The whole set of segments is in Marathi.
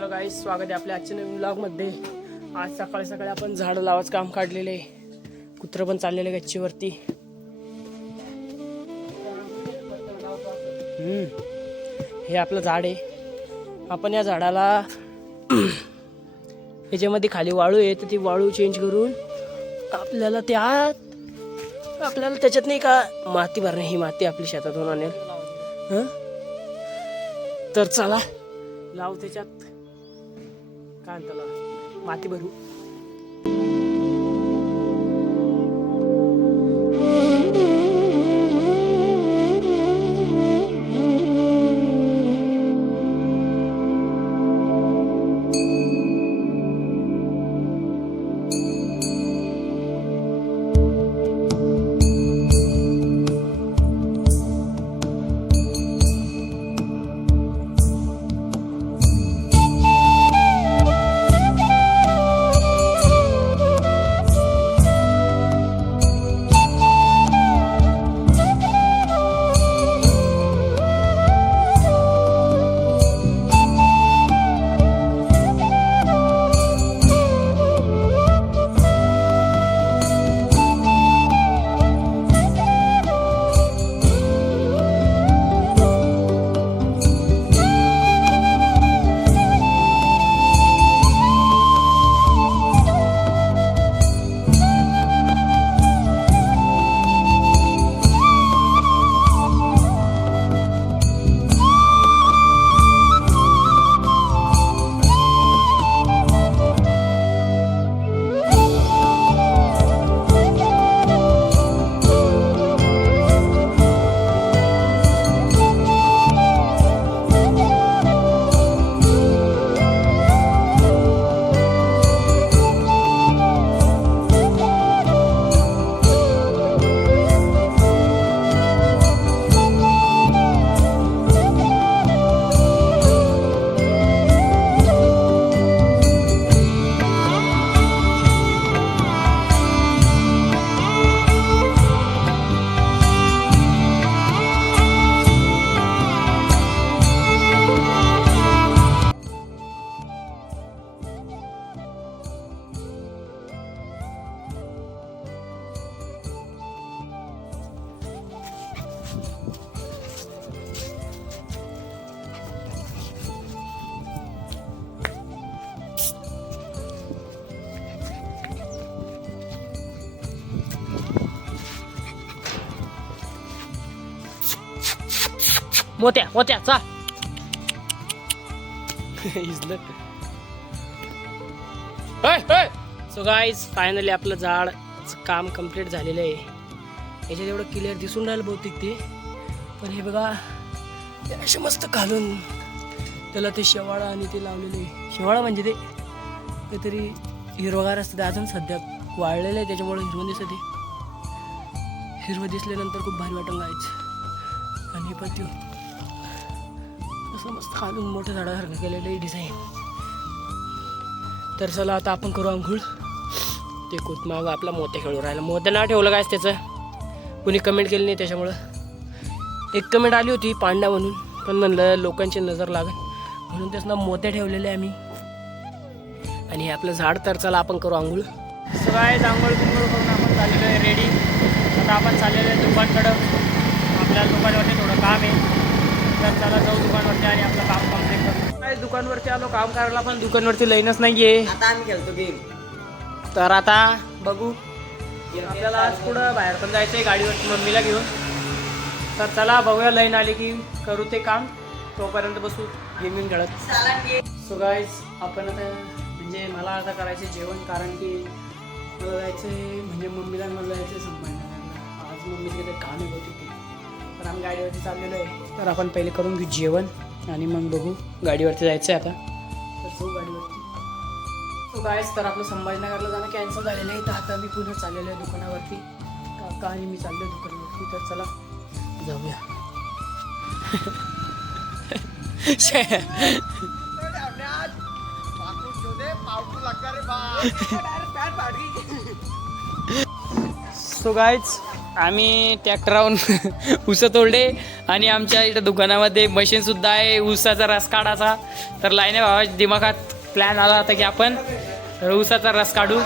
हॅलो गाईस, स्वागत आहे आपल्या आजच्या नवीन व्लॉगमध्ये। आज सकाळी सकाळी आपण झाड लावायचं काम काढलेले आहे। कुत्र पण चाललेले गच्चीवरती। हे आपलं झाड आहे। आपण या झाडाला याच्यामध्ये खाली वाळू आहे, तर ती वाळू चेंज करून आपल्याला त्याच्यात नाही का माती भरणे, ही माती आपली शेतातून आणेल। तर चला लावू त्याच्यात काय त्याला माती भरू। मोत्या चा सो गाईज, फायनली आपलं झाड काम कंप्लीट झालेलं आहे। याच्यात एवढं क्लिअर दिसून राहिलं बहुतेक ते, पण हे बघा असे मस्त घालून त्याला ते शेवाळा आणि ते लावलेले। शेवाळा म्हणजे ते काहीतरी हिरवगार असतं, ते अजून सध्या वाळलेलं आहे त्याच्यामुळे हिरवं दिसत आहे। हिरवं दिसल्यानंतर खूप भारी वाटून जायचं। आणि पण असं मस्त खालून मोठ्या झाडासारखं केलेलं आहे डिझाईन। तर चला आता आपण करू अंघोळ। ते कुतमाग आपला मोत्या खेळू राहिला। मोत्या नाव ठेवलं काय त्याचं, कुणी कमेंट केली नाही त्याच्यामुळं। एक कमेंट आली होती पांडा म्हणून, पण म्हणलं लोकांची नजर लागेल म्हणून त्याचं नाव मोत्या ठेवलेलं आहे आम्ही। आणि हे आपलं झाड। तर चला आपण करू अंघोळ। सगळ्याच अंघोळ करून आपण चाललेलो आहे रेडी। आता आपण चाललेलो आहे दुकानकडं। आपल्या दुकानावरती थोडं काम आहे, तर चला जाऊ दुकानवरती आणि आपलं काम कंप्लीट करू। काय दुकानवरती आलो काम करायला, पण दुकानवरती लाईनच नाहीये। आता आम्ही खेळतो गेम। तर आता बघू, आपल्याला आज पुढं बाहेर पण जायचं आहे गाडीवरती मम्मीला घेऊन। तर चला बघूया, लाईन आली की करू ते काम, तोपर्यंत बसू गेमिंग खेळत। सो गाईज, आपण आता म्हणजे मला आता करायचं जेवण, कारण की मला जायचं आहे म्हणजे मम्मीला मला जायचं आहे संभाजीनगरला। आज मम्मीचं काही काम आहे होती, तर आम्ही गाडीवरती चाललेलो आहे। तर आपण पहिले करून घेऊ जेवण आणि मग बघू गाडीवरती जायचं आहे आता। तर जाऊ गाडीवरती। सो गाईज, तर आपलं संभाजीनगरला जाणं कॅन्सल झालेलं आहे। तर आता मी पुढे चाललेलो आहे दुकानावरती। काका आणि मी चाललो आहे दुकानावरती, तर चला जाऊया। सो गाईज, आम्ही ट्रॅक्टरावरून ऊस तोडले आणि आमच्या इथं दुकानामध्ये मशीन सुद्धा आहे ऊसाचा रस काढायचा. तर लाईने भावा दिमागात प्लॅन आला होता की आपण ऊसाचा रस काढू.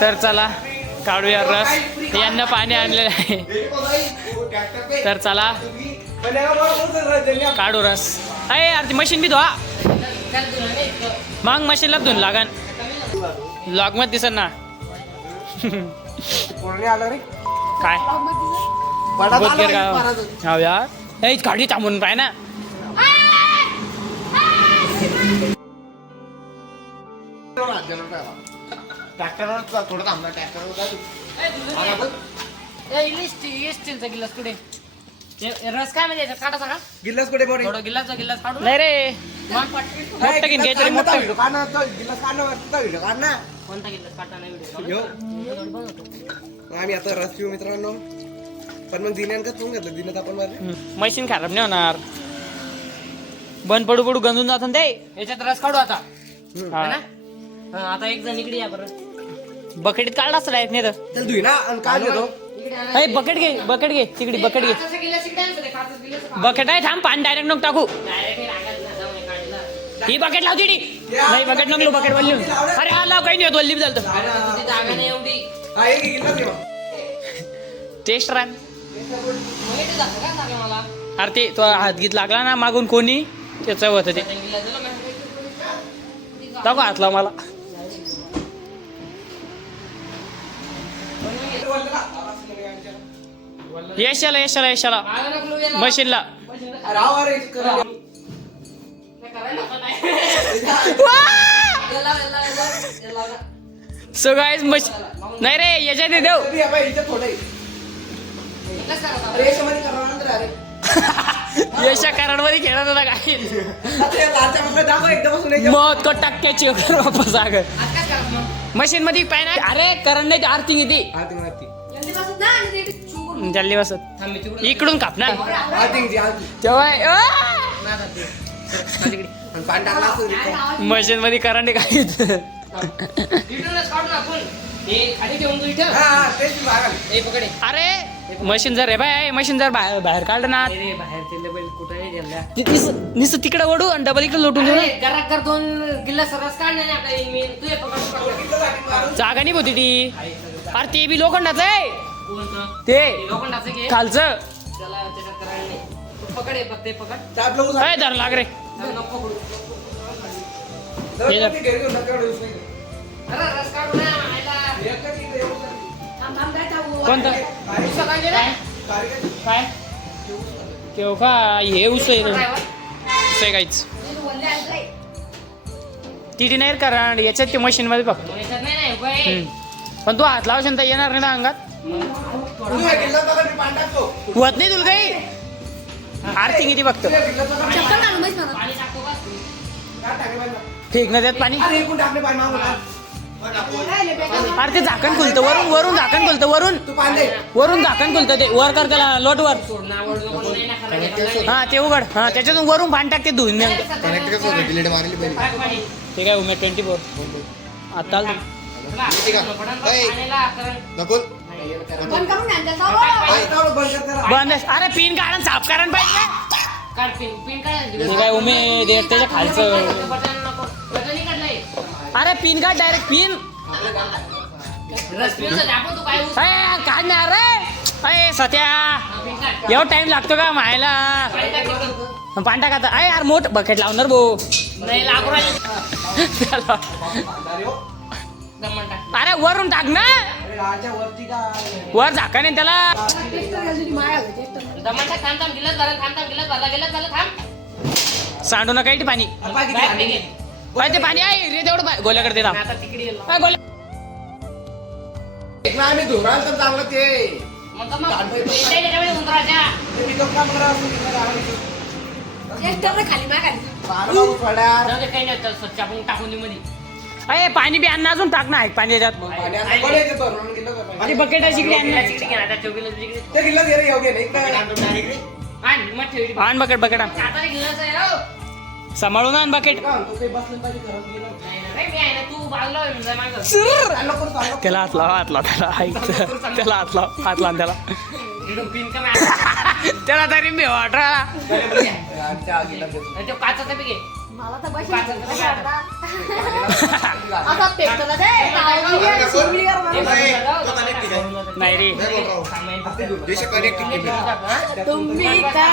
तर चला काढूया रस. यांना पाणी आणलेलं आहे तर चला काढू रस. अरे यार ती मशीन बी धुवा मग मशीनला धुवून लागन. लॉग मध्ये दिसत ना काय हो यार गाडी थांबून पाय ना. थोडं थांबणार स्टीलचा गिलास कुठे रस काय म्हणजे काढायचा का गिल्लास कुठे बोल थोडं गिलास काढू नाही रे मोठं घेऊन घ्यायचं रे मोठं गिल्लास काढणार कोणता गिलास काढता नाही व्हिडिओ आम्ही आता रस पिऊ मित्रांनो. पण मग दिन्यान का फोन घेतलं दिन्यात आपण मशीन खराब नाही होणार. बंद पडू पडू गंजून जात ते याच्यात रस काढू आता आता एक जण इकडे या बरं बकेटीत काढला असं डायरेक्ट नाही तर चल धुई ना आणि काय घेतो बकेट घे तिकडे बकेट घे बकेट आहे थांब पाणी डायरेक्ट नको टाकू ही बकेट लाव तिडी नाही बकेट नको बकेट वल्ली अरे हा लाव काही नाही होत वल्ली झालं टेस्ट रान अरे ते तो हात गीत लागला ना मागून कोणी त्याचं होतं ते टाकू हात लाव मला यशाला मशीनला सो गाइस नाही रे याच्यात देऊ यशा कराडमध्ये खेळत होता काय मग तो टक्क्याची वापस आगर मशीन मध्ये पाय ना अरे करण नाही आरती किती जल्दी बसत इकडून कापणार तेव्हा मशीन मध्ये करंट काय अरे मशीन जर रे बाय मशीन जर बाहेर काढलं ना नुसतं तिकडे ओढू आणि डबल इकडे लोटून देऊ ना दोन गिल्ला सरस जागा नाही होती ती अरे ते बी लोखंडाचं आहे ते खालचं धर लाग रे कोणतं काय केव्हा का हे ऊस आहे काहीच तिथे नाही कारण याच्यात ते मशीन मध्ये बघतो पण तू हात लावशील तर येणार नाही ना अंगात होत नाही तुला काही आरती किती बघतो फेक ना त्यात पाणी अरे ते झाकण खुलतं वरून झाकण खुलतं वरून झाकण खुलतं ते वर कर त्याला लोट वर हा ते उघड हा त्याच्यातून वरून पाणी टाकते धुवून ते काय उमेद 24 आता बंद अरे पिन काढून साफ करा पाहिजे काय उमेद त्याच्या खालचं अरे पिन काढ डायरेक्ट पिन काढ नाही अरे सत्या एवढा टाइम लागतो का मायला पाणी टाकायचं अरे यार मोठ बकेट लावणार भाऊ अरे वरून टाक ना वर झाका नाही त्याला सांडू नका इथे पाणी ते पाणी आहे रे तेवढं गोल्याकडे दे ना आम्ही धुराल तर चांगलं ते अरे पाणी बी अन्न अजून टाक ना पाणी याच्यात बकेट आण बकेट सांभाळून आण बकेट. त्याला हात लावा, हात लावा त्याला, त्याला हात लावा, हात लावा त्याला. त्याला तरी मी वाटला. मला तर बस आता पेटला दे नाही रे, तुम्ही तर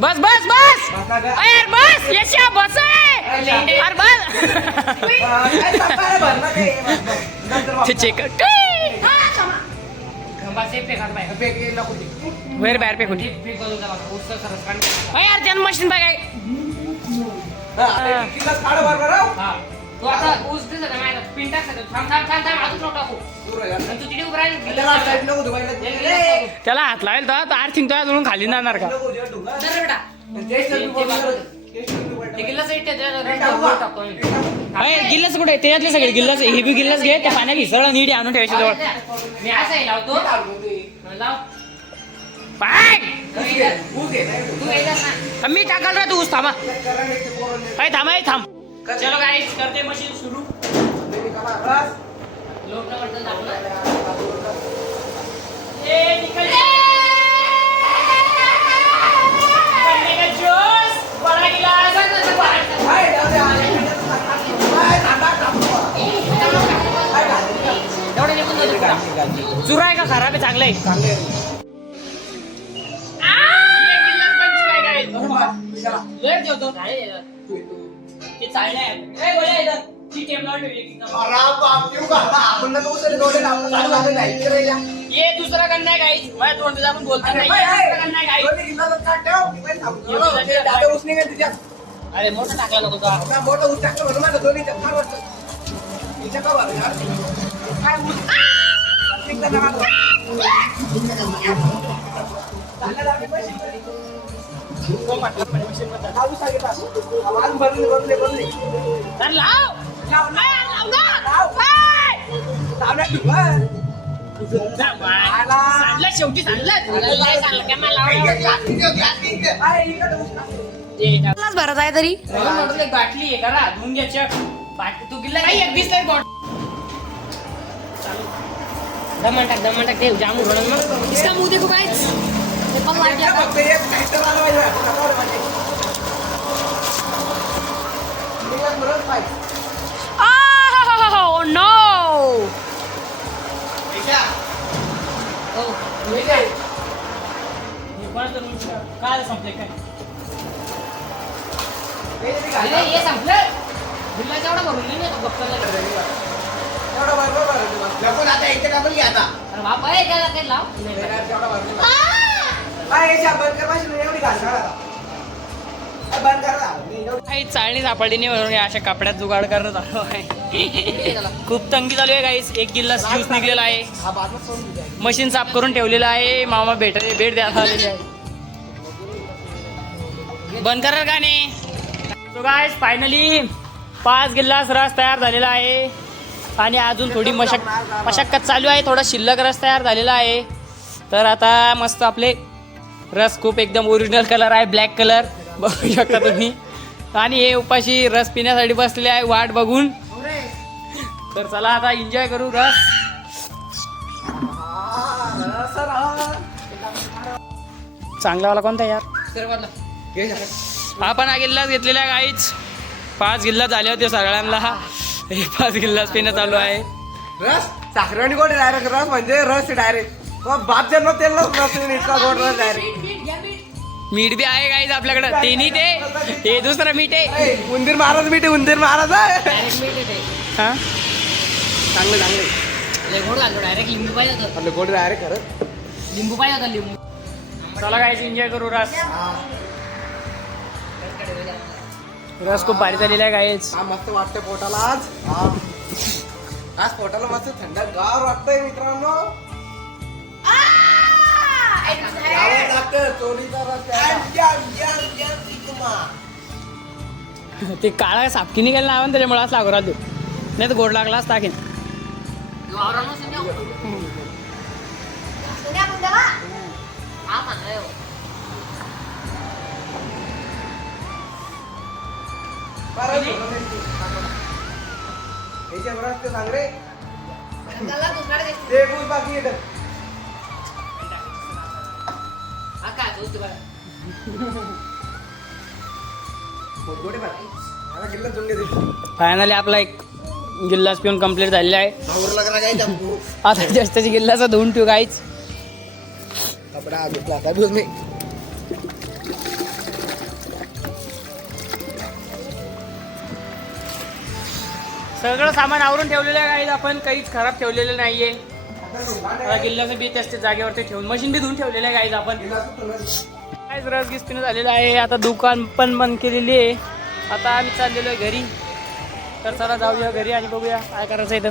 बस बस बस अरे बस यशा बस अरे बस ते चेक बाहेर बाहेर फेकून यार जन मशीन बघ काय तू आता ऊस दिसत नाही पिन टाकत थांब थांब थांब थांब अजून टाकू आणि तू तिथे उभं राहील त्याला हात लावेल तर आर्थिंग तो अजून खाली जाणार का गिल्लास कुठे त्याच्यातले सगळे गिल्लास हे बी गिल्लास घे त्या पाण्यात घिसळ नीट आणून ठेवायचे जवळ मी असं लावतो मी टाकाल रा तू ऊस थांबा थांबा थांब चलो गाइस करते मशीन सुरू जोश बड़ा गिलास चुरा आहे का खराब आहे चांगलं आहे ये दूसरा करना है गाइस मैं थोड़ा सा अपन बोलता नहीं अरे मोठा टाकला नको तो शेवटी भरत आहे तरी बाटली आहे करा धुवून घ्या चक बाटली तू गिल्ला नाही एक दिसतंय बॉट दमन टाक ते जाम उडवलं मग इसका मुंह देखो गाइस ते पण लाईट Oh no! काय संपले काय हे संपलं बिल्ला जेवढा भरून नाही आता इथे डबल घ्या आता अरे बाप आहे त्याला काही लाव काही चाळणी सापडली नाही म्हणून अशा कपड्यात जुगाड करत आलो आहे खूप तंगी चालू आहे गाईस एक गिल्लास ज्यूस निघलेला आहे मशीन साफ करून ठेवलेलं आहे मामा भेट द्यायला आलेले आहे बंद करा गाणे तो गाईस फायनली 5 गिल्लास रस तयार झालेला आहे आणि अजून थोडी मशक्कत चालू आहे थोडा शिल्लक रस तयार झालेला आहे तर आता मस्त आपले रस खूप एकदम ओरिजिनल कलर आहे ब्लॅक कलर बघू शकता तुम्ही आणि हे उपाशी रस पिण्यासाठी बसलेले आहे वाट बघून तर चला आता एन्जॉय करू रस चांगला वाला कोणता यार आपण हा गिल्लास घेतलेला गाईच 5 गिल्लास झाले होते सगळ्यांना 5 गिल्लास पिणं चालू आहे रस साखरेवाणी गोड डायरेक्ट रस म्हणजे रस डायरेक्ट बाप जन्म तेल रस इतका गोड रस डायरेक्ट मीठ बी आहे गाईज आपल्याकडे ते नाही ते हे दुसरं मीठ आहे उंदीर महाराज मीठ आहे उंदीर महाराज आहे हा चांगलं गोड घालतो डायरेक्ट लिंबू पाहिजे होतं आपलं गोड डायरेक्ट खरं लिंबू पाहिजे होतं लिंबू चला गाईज एन्जॉय करू रस रस खूप भारी झालेला आहे गाईज मस्त वाटतंय पोटाला आज पोटाला मस्त थंडगार वाटतंय मित्रांनो ते काळा सापकी निघाल ना त्याच्यामुळे असं लागू राहतो नाही तर गोड लागला असता टाकेन याच्या बरोबर ते सांग रे ते बोल बाकी येतं. मोठमोठे बाकी. मला गिल्ला जुळून घे ते. फायनली आपला एक गिल्लास पिऊन कम्प्लीट झालेला आहे. आवरला का काय जमतो? आता जास्त त्याची गिल्लाचा धुवून ठेवू काहीच. कपडा धुतला काय बोल मी. सगळं सामान आवरून ठेवलेलं आहे गाईज आपण, काहीच खराब ठेवलेलं नाहीये. आता गिल्लाचं बी त्याच जागेवरती ठेवून मशीन बी धुवून ठेवलेलं आहे गाईज आपण. काहीच रस गिस पिणं झालेलं आहे. आता दुकान पण बंद केलेली आहे. आता आम्ही चाललेलो आहे घरी. तर चला जाऊया घरी आणि बघूया काय करायचं इथं.